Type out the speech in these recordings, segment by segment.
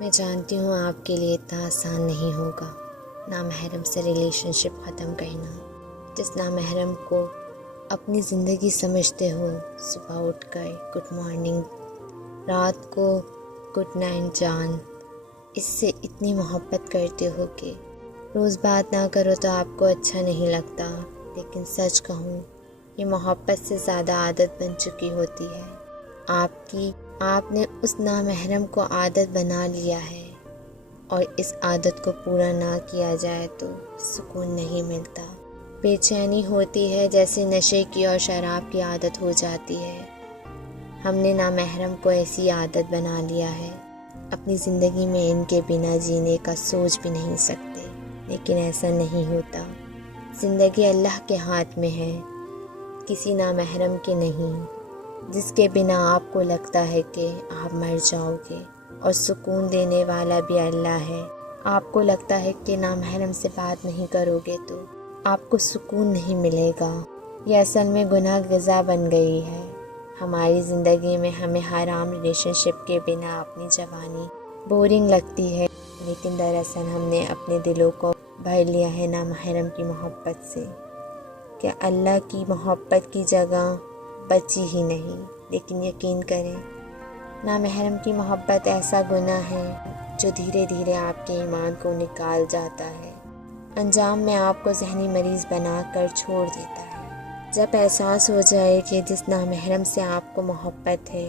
میں جانتی ہوں آپ کے لیے اتنا آسان نہیں ہوگا نامحرم سے ریلیشن شپ ختم کرنا۔ جس نامحرم کو اپنی زندگی سمجھتے ہو، صبح اٹھ کر گڈ مارننگ، رات کو گڈ نائٹ جان، اس سے اتنی محبت کرتے ہو کہ روز بات نہ کرو تو آپ کو اچھا نہیں لگتا، لیکن سچ کہوں یہ محبت سے زیادہ عادت بن چکی ہوتی ہے۔ آپ نے اس نامحرم کو عادت بنا لیا ہے، اور اس عادت کو پورا نہ کیا جائے تو سکون نہیں ملتا، بے چینی ہوتی ہے، جیسے نشے کی اور شراب کی عادت ہو جاتی ہے۔ ہم نے نامحرم کو ایسی عادت بنا لیا ہے، اپنی زندگی میں ان کے بنا جینے کا سوچ بھی نہیں سکتے، لیکن ایسا نہیں ہوتا۔ زندگی اللہ کے ہاتھ میں ہے، کسی نامحرم کے نہیں، جس کے بنا آپ کو لگتا ہے کہ آپ مر جاؤ گے، اور سکون دینے والا بھی اللہ ہے۔ آپ کو لگتا ہے کہ نامحرم سے بات نہیں کرو گے تو آپ کو سکون نہیں ملے گا۔ یہ اصل میں گناہ غذا بن گئی ہے ہماری زندگی میں۔ ہمیں حرام ریلیشن شپ کے بنا اپنی جوانی بورنگ لگتی ہے، لیکن دراصل ہم نے اپنے دلوں کو بھر لیا ہے نامحرم کی محبت سے، کہ اللہ کی محبت کی جگہ بچی ہی نہیں۔ لیکن یقین کریں، نامحرم کی محبت ایسا گناہ ہے جو دھیرے دھیرے آپ کے ایمان کو نکال جاتا ہے، انجام میں آپ کو ذہنی مریض بنا کر چھوڑ دیتا ہے۔ جب احساس ہو جائے کہ جس نامحرم سے آپ کو محبت ہے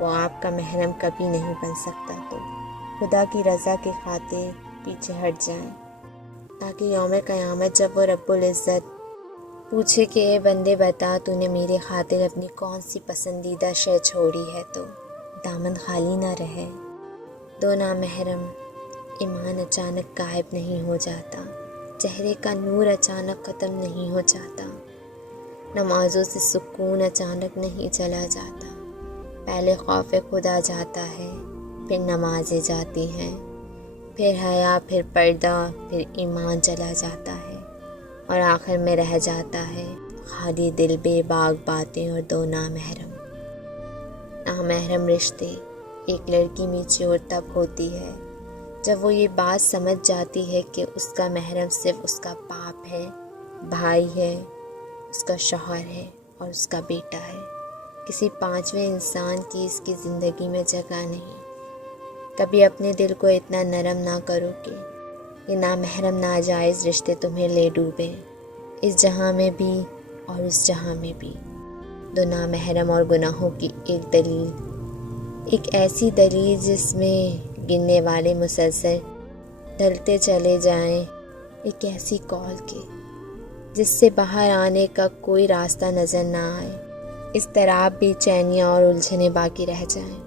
وہ آپ کا محرم کبھی نہیں بن سکتا، تو خدا کی رضا کی خاطر پیچھے ہٹ جائیں، تاکہ یوم قیامت جب وہ رب العزت پوچھے کہ اے بندے بتا تو نے میرے خاطر اپنی کون سی پسندیدہ شے چھوڑی ہے، تو دامن خالی نہ رہے۔ دو نامحرم، ایمان اچانک غائب نہیں ہو جاتا، چہرے کا نور اچانک ختم نہیں ہو جاتا، نمازوں سے سکون اچانک نہیں چلا جاتا۔ پہلے خوف خدا جاتا ہے، پھر نمازیں جاتی ہیں، پھر حیا، پھر پردہ، پھر ایمان چلا جاتا ہے، اور آخر میں رہ جاتا ہے خالی دل، بے باک باتیں اور دو نامحرم۔ نامحرم رشتے ایک لڑکی میچور تب ہوتی ہے جب وہ یہ بات سمجھ جاتی ہے کہ اس کا محرم صرف اس کا باپ ہے، بھائی ہے، اس کا شوہر ہے اور اس کا بیٹا ہے۔ کسی پانچویں انسان کی اس کی زندگی میں جگہ نہیں۔ کبھی اپنے دل کو اتنا نرم نہ کرو کہ یہ نامحرم ناجائز رشتے تمہیں لے ڈوبے، اس جہاں میں بھی اور اس جہاں میں بھی۔ دو نامحرم اور گناہوں کی ایک دلیل، ایک ایسی دلیل جس میں گننے والے مسلسل ڈھلتے چلے جائیں، ایک ایسی کال کے جس سے باہر آنے کا کوئی راستہ نظر نہ آئے، اضطراب، بے چینیاں اور الجھنیں باقی رہ جائیں۔